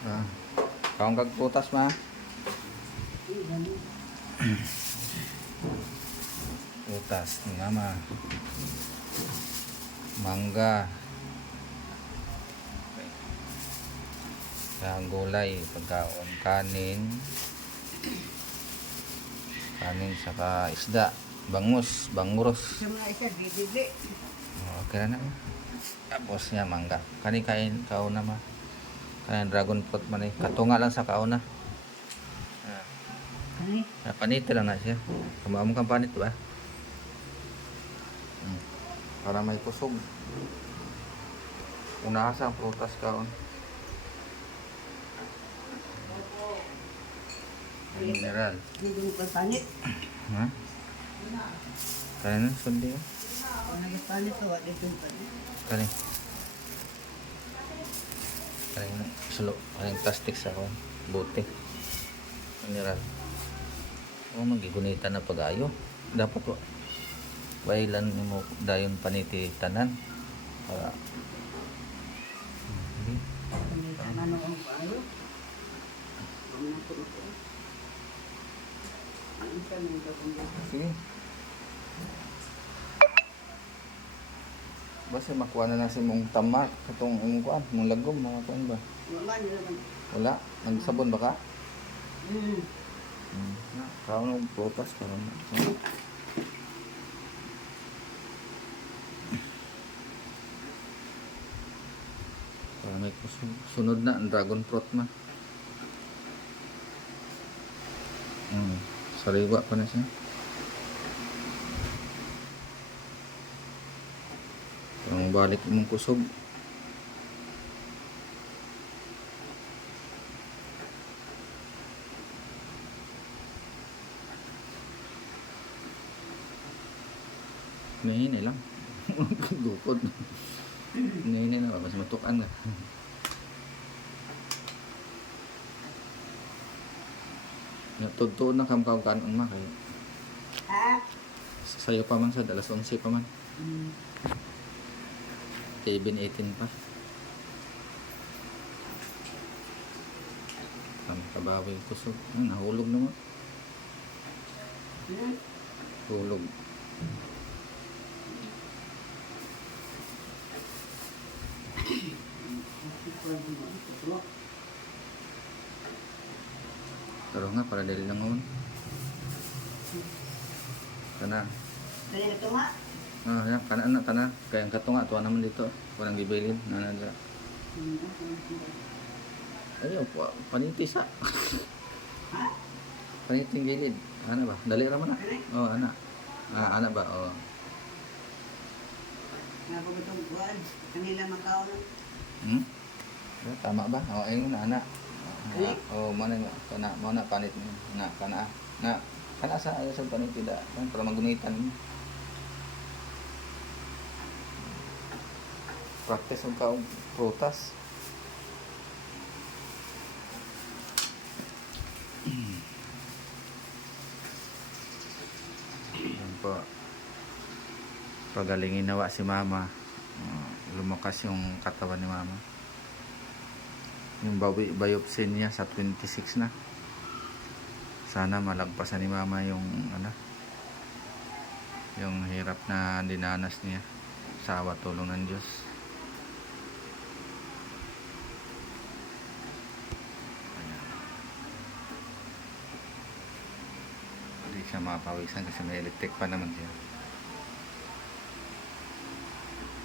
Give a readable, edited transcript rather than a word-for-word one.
Ah, kaong kag prutas ma. Prutas ni mama. Mangga. Okay. Ang gulay, pagkaon, kanin. Kanin saka isda, bangus, banguros. Sa mga isa, bibili. Okay na na. Tapos niya mangga. Kani kain kauna ma. Kani dragon fruit man eh. Katunga lang sa kauna. Kani? Panit lang na siya. Kamamo kang panit ba? Para may kusog. Unasa ang prutas kaon. Mineral. Hindi mo panit. Ha? Kani na sundi. Kung nagpanit to, wala itong panit. Kani. Kani sulo. Kani plastic sa kaon. Bote. Mineral. O magigunita na pag-ayo. Dapat wa. Bailan mo dayon paniti tanan. Para Ano ang payo? Ano po ito? Ano siya nang gagawin? sige. Basta makuha na nasi mong tamak katong imong kuan, mong lagom mga kuan ba? Wala nila man. Wala, nagsabon ba ka? Hmm. Kaon ng prutas para na. Para may sunod na ang dragon fruit ma. Sariwa pa na siya. Ang balik mong kusog. Mahina lang. Dukod. Mahina na. Mas matukan na. Tugtuon na kamkaw kanon ma kayo. Ha? Sayo pa man sa dalas 11 pa man. Hmm. 18 pa. Ang kabawi kusog. Nahulog naman. Hmm? Hulog. Taro nga para dali lang naman. Kana. Kaya ito nga. Yan, kana. Kaya ang katunga tuwa naman dito. Walang gibilin. Nanadra. Ayaw, panitis ha. Ha? Paniting gilid. Ano ba? Dali raman na. Oo, ana. Ana ba? Oo. Nga po itong buwan. Kanila makaw na. Tama ba? Oo, ayun na, ana. Dali. Oo, mana kana, mana panit mo. Kana sa panit tidak. Para magumitan mo. Practice ang kaong prutas. Yan po. Pagalingin nawa si mama. Lumakas yung katawan ni mama. Yung biopsy niya sa 26 na. Sana malagpasan ni mama yung yung hirap na dinanas niya. Sa awa tulong ng Diyos. Hindi siya mapawisan kasi may electric pa naman siya.